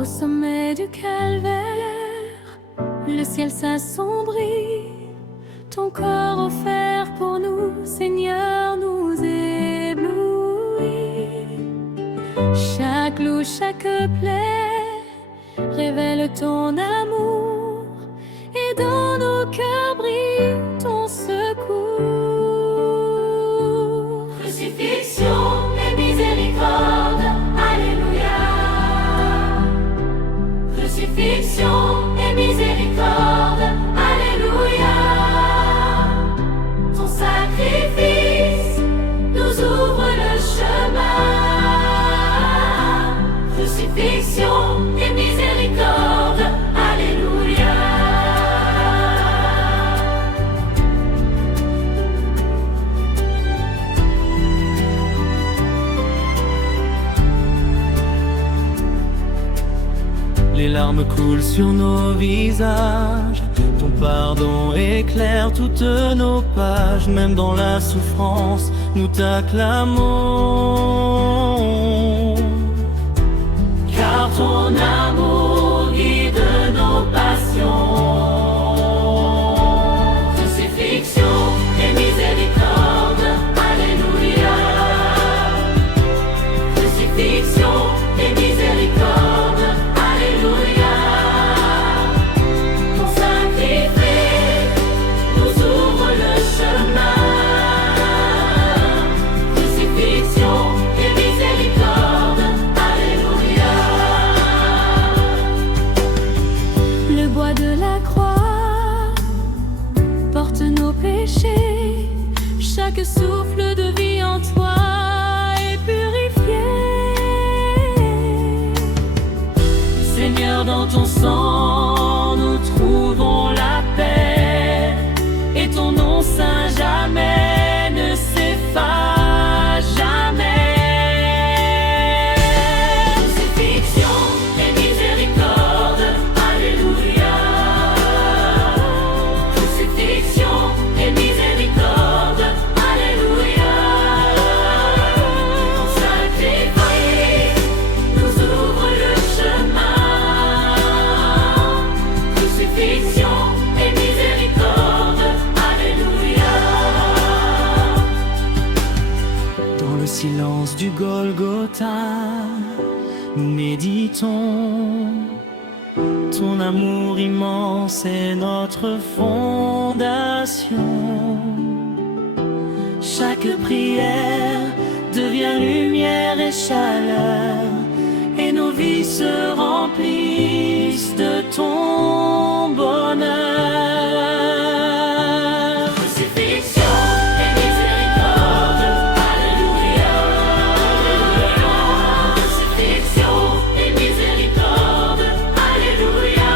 Au sommet du calvaire, le ciel s'assombrit. Ton corps offert pour nous, Seigneur, nous éblouit. Chaque clou, chaque plaie révèle ton amour, et dans nos cœurs brille ton secours. Crucifixion et miséricorde, Alléluia. Crucifixion et miséricorde, Alléluia. Ton sacrifice nous ouvre le chemin. Crucifixion et miséricorde, Alléluia. Les larmes coulent sur nos visages. Ton pardon éclaire toutes nos pages. Même dans la souffrance, nous t'acclamons. Car ton amour guide nos passions. Crucifixion et miséricorde, Alléluia. Crucifixion et miséricorde, Alléluia. Ton sacrifice nous ouvre le chemin. Crucifixion et miséricorde, Alléluia. Le bois de la croix porte nos péchés. Chaque souffle de vie en toi est purifié. Seigneur, dans ton sang, nous trouvons la paix. Et ton nom saint jamais ne s'efface, jamais. Crucifixion et miséricorde, Alléluia. Crucifixion et miséricorde, Alléluia. Ton sacrifice nous ouvre le chemin. Crucifixion et miséricorde, Alléluia. Dans le silence du Golgotha, nous méditons. Ton amour immense est notre fondation. Chaque prière devient lumière et chaleur, et nos vies se remplissent de ton bonheur. Crucifixion et miséricorde, Alléluia. Crucifixion et miséricorde, Alléluia.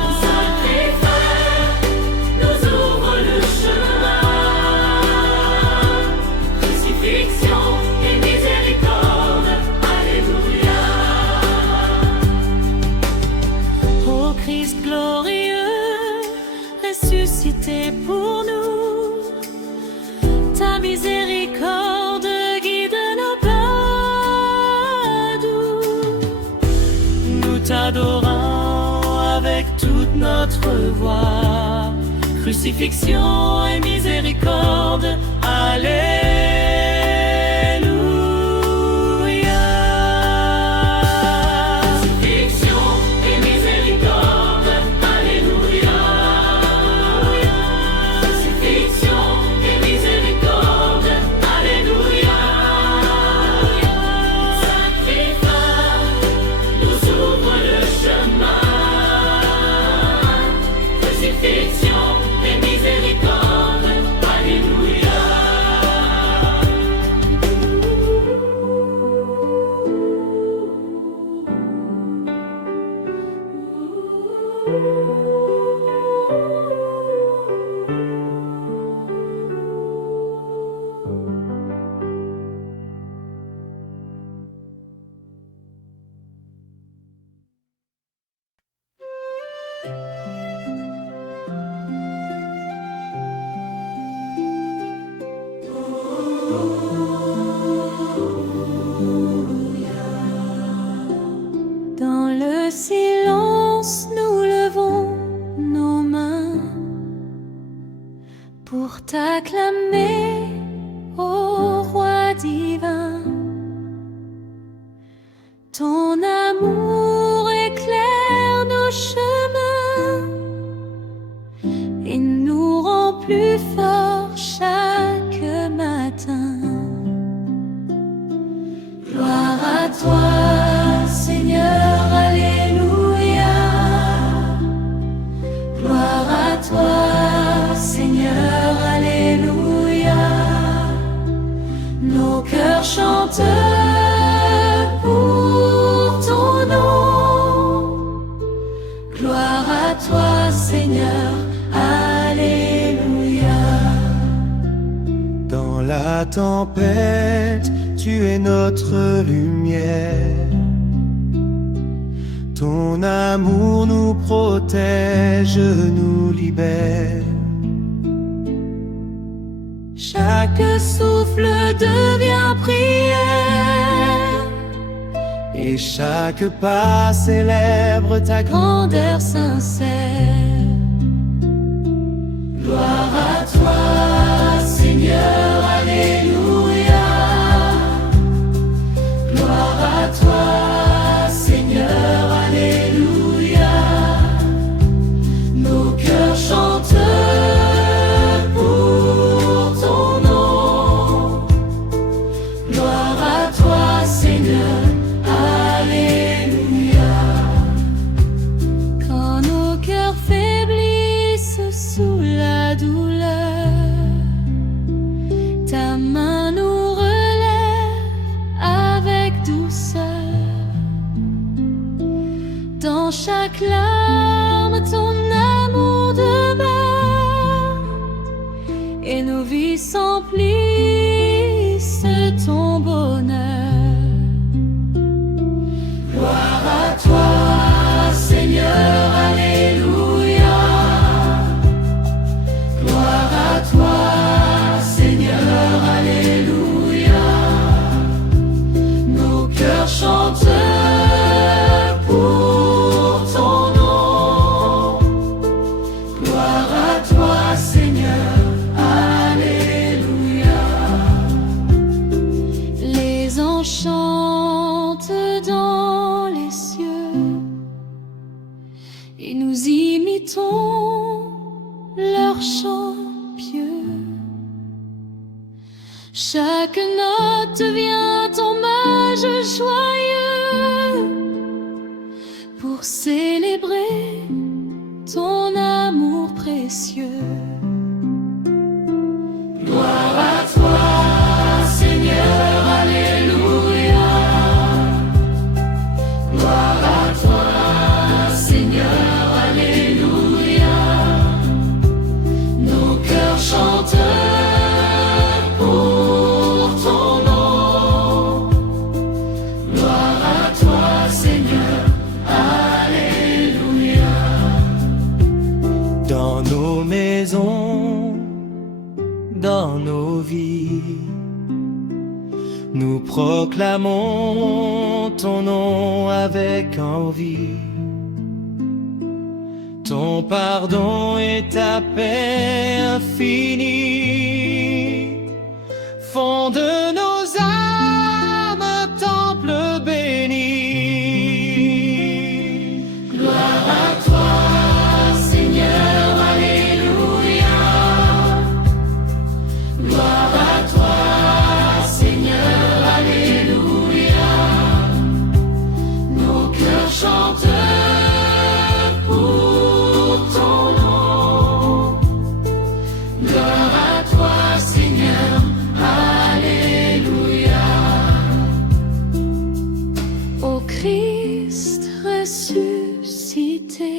Ton sacrifice nous ouvre le chemin. Crucifixion et miséricorde, Alléluia. Ô Christ glorieux, ressuscité pour nous, ta miséricorde guide nos pas doux. Nous t'adorons avec toute notre voix. Crucifixion et miséricorde, Alléluia. Crucifixion et miséricorde, Alléluia. Crucifixion et miséricorde, Alléluia. Sacrifice nous ouvre le chemin. Crucifixion et miséricorde, Alléluia. le silence, nous levons nos mains pour t'acclamer, ô roi divin. Ton amour éclaire nos chemins et nous rend plus forts chaque matin. Gloire à toi, Seigneur, alléluia. Gloire à toi, Seigneur, alléluia. Nos cœurs chantent pour ton nom. Gloire à toi, Seigneur, alléluia. Dans la tempête, tu es notre lumière. Ton amour nous protège, nous libère. Chaque souffle devient prière Et chaque pas célèbre ta grandeur sincère. Gloire à toi, Seigneur, alléluia. Gloire à toi, Seigneur, alléluia. Nos cœurs chantent pour ton nom. Gloire à toi, Seigneur, alléluia. Quand nos cœurs faiblissent sous la douleur, ta main nous relève avec douceur. Dans chaque larme, ton amour demeure et nos vies s'emplissent ton bonheur. Gloire à toi, Seigneur, alléluia. Gloire à toi, Seigneur, alléluia. Nos cœurs chantent pour ton nom. Gloire à toi, Seigneur, alléluia. Les anges chantent dans les cieux et nous imitons leur chant pieux. Chaque note devient hommage joyeux pour célébrer ton amour précieux. Gloire à toi, Seigneur, alléluia. Gloire à toi, Seigneur, alléluia. Nos cœurs chantent pour ton nom. Gloire à toi, Seigneur, alléluia. dans nos maisons, dans nos vies. Nous proclamons ton nom avec envie. Ton pardon et ta paix infinie font de nos âmes un temple béni. Gloire à toi, Seigneur, alléluia. Gloire à toi, Seigneur, alléluia. Nos cœurs chantent pour ton nom. Gloire à toi, Seigneur, alléluia. Ô Christ ressuscité,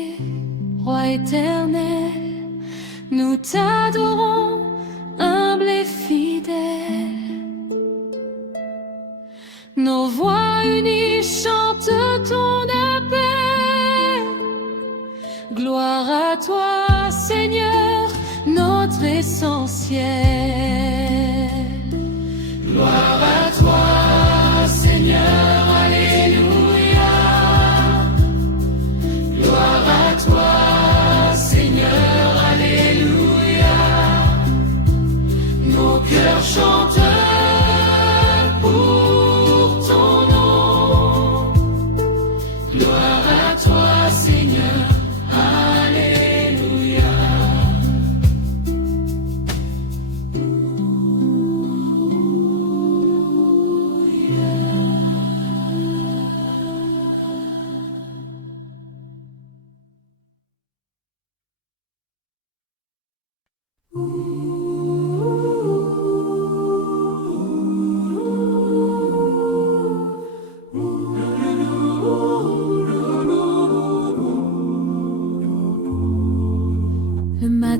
Roi éternel, nous t'adorons, humble et fidèle. Nos voix unies chantent ton appel. Gloire à toi, Seigneur, notre essentiel. Gloire à toi, Seigneur, alléluia.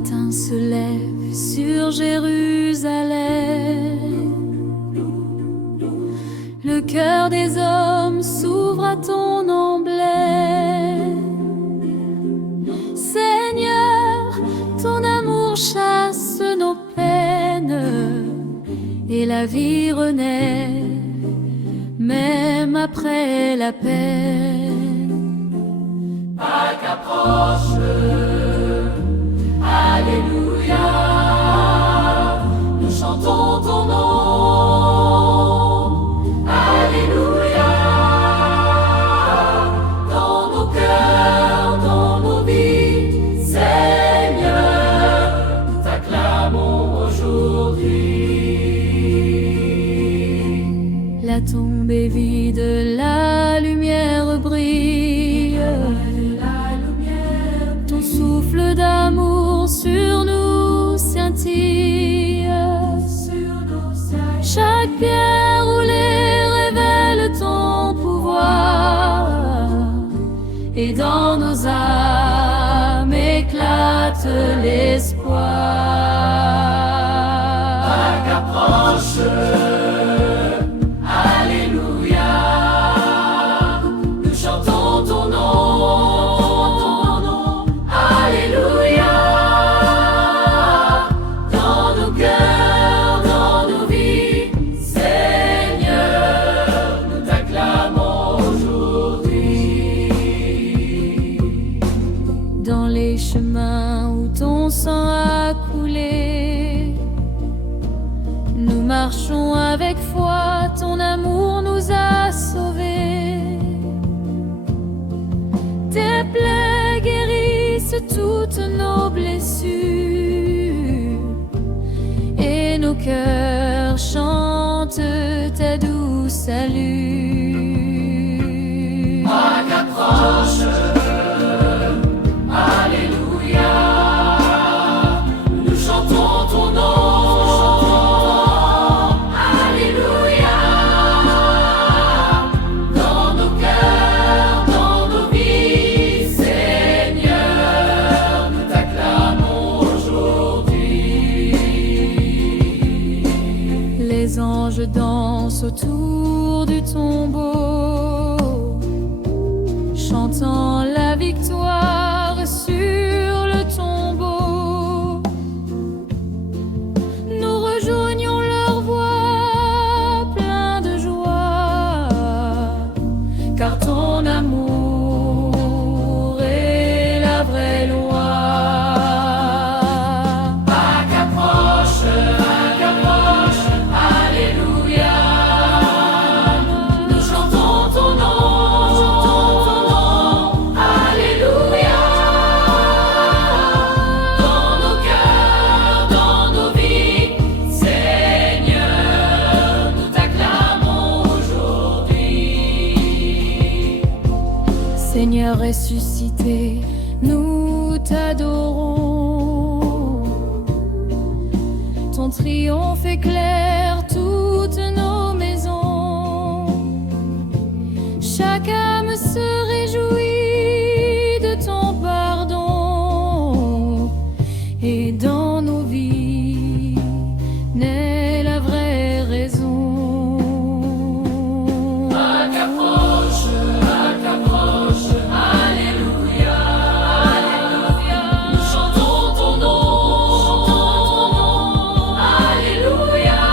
matin se lève sur Jérusalem. Le cœur des hommes s'ouvre à ton emblème. Seigneur, ton amour chasse nos peines et la vie renaît, même après la peine. Pâques approche, Alléluia, nous chantons ton nom, Alléluia, dans nos cœurs, dans nos vies, Seigneur, nous t'acclamons aujourd'hui. La tombe est vide, la lumière brille. Ton souffle d'amour sur nous scintille. Chaque pierre roulée révèle ton pouvoir, et dans nos âmes éclate l'espoir. Pâques approche, Alléluia, nous chantons ton nom, Alléluia, dans nos cœurs, dans nos vies, Seigneur, nous t'acclamons aujourd'hui. Dans les chemins où ton sang a coulé, nous marchons avec foi, ton amour nous a sauvés. Tes plaies guérissent toutes nos blessures, et nos cœurs chantent ta douce salut. Pâques approche, Alléluia, nous chantons ton nom, Alléluia, dans nos cœurs, dans nos vies, Seigneur, nous t'acclamons aujourd'hui. Les anges dansent autour du tombeau, chantant la victoire sur le tombeau. Nous rejoignons leur voix plein de joie, car ton amour est la vraie loi. Pâques approche, Alléluia, nous chantons ton nom, Alléluia, dans nos cœurs, dans nos vies, Seigneur, nous t'acclamons aujourd'hui. Seigneur ressuscité, nous t'adorons. Ton triomphe éclaire toutes nos maisons. Chaque âme se réjouit de ton pardon, et dans nos vies naît la vraie raison. Pâques approche, Alléluia, nous chantons ton nom, Alléluia,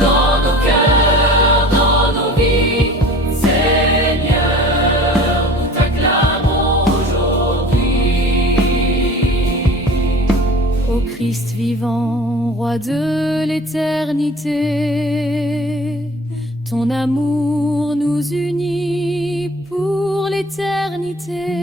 dans nos cœurs, dans nos vies, Seigneur, nous t'acclamons aujourd'hui. Ô Christ vivant, roi de l'éternité, ton amour nous unit pour l'éternité.